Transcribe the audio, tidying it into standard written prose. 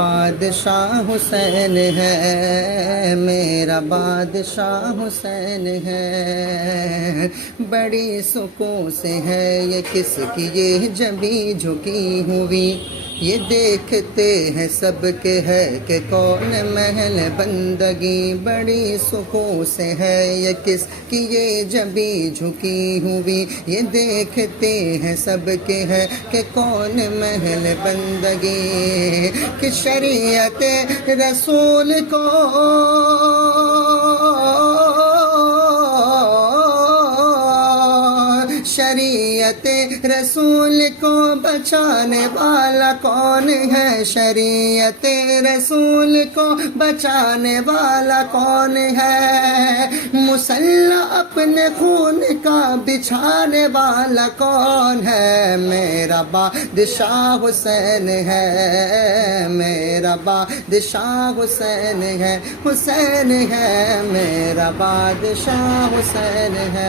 بادشاہ حسین ہے، میرا بادشاہ حسین ہے، بڑی سکون سے ہے یہ کس کی یہ جبیں جھکی ہوئی، یہ دیکھتے ہیں سب کے ہے کہ کون محل بندگی، بڑی سکون سے ہے یہ کس کی یہ جبیں جھکی ہوئی، یہ دیکھتے ہیں سب کے ہے کہ کون محل بندگی، کہ شریعت رسول کو شریعت رسول کو بچانے والا کون ہے، شریعت رسول کو بچانے والا کون ہے، مسلح اپنے خون کا بچھانے والا کون ہے، میرا بادشاہ حسین ہے، میرا بادشاہ حسین ہے، حسین ہے، میرا بادشاہ حسین ہے۔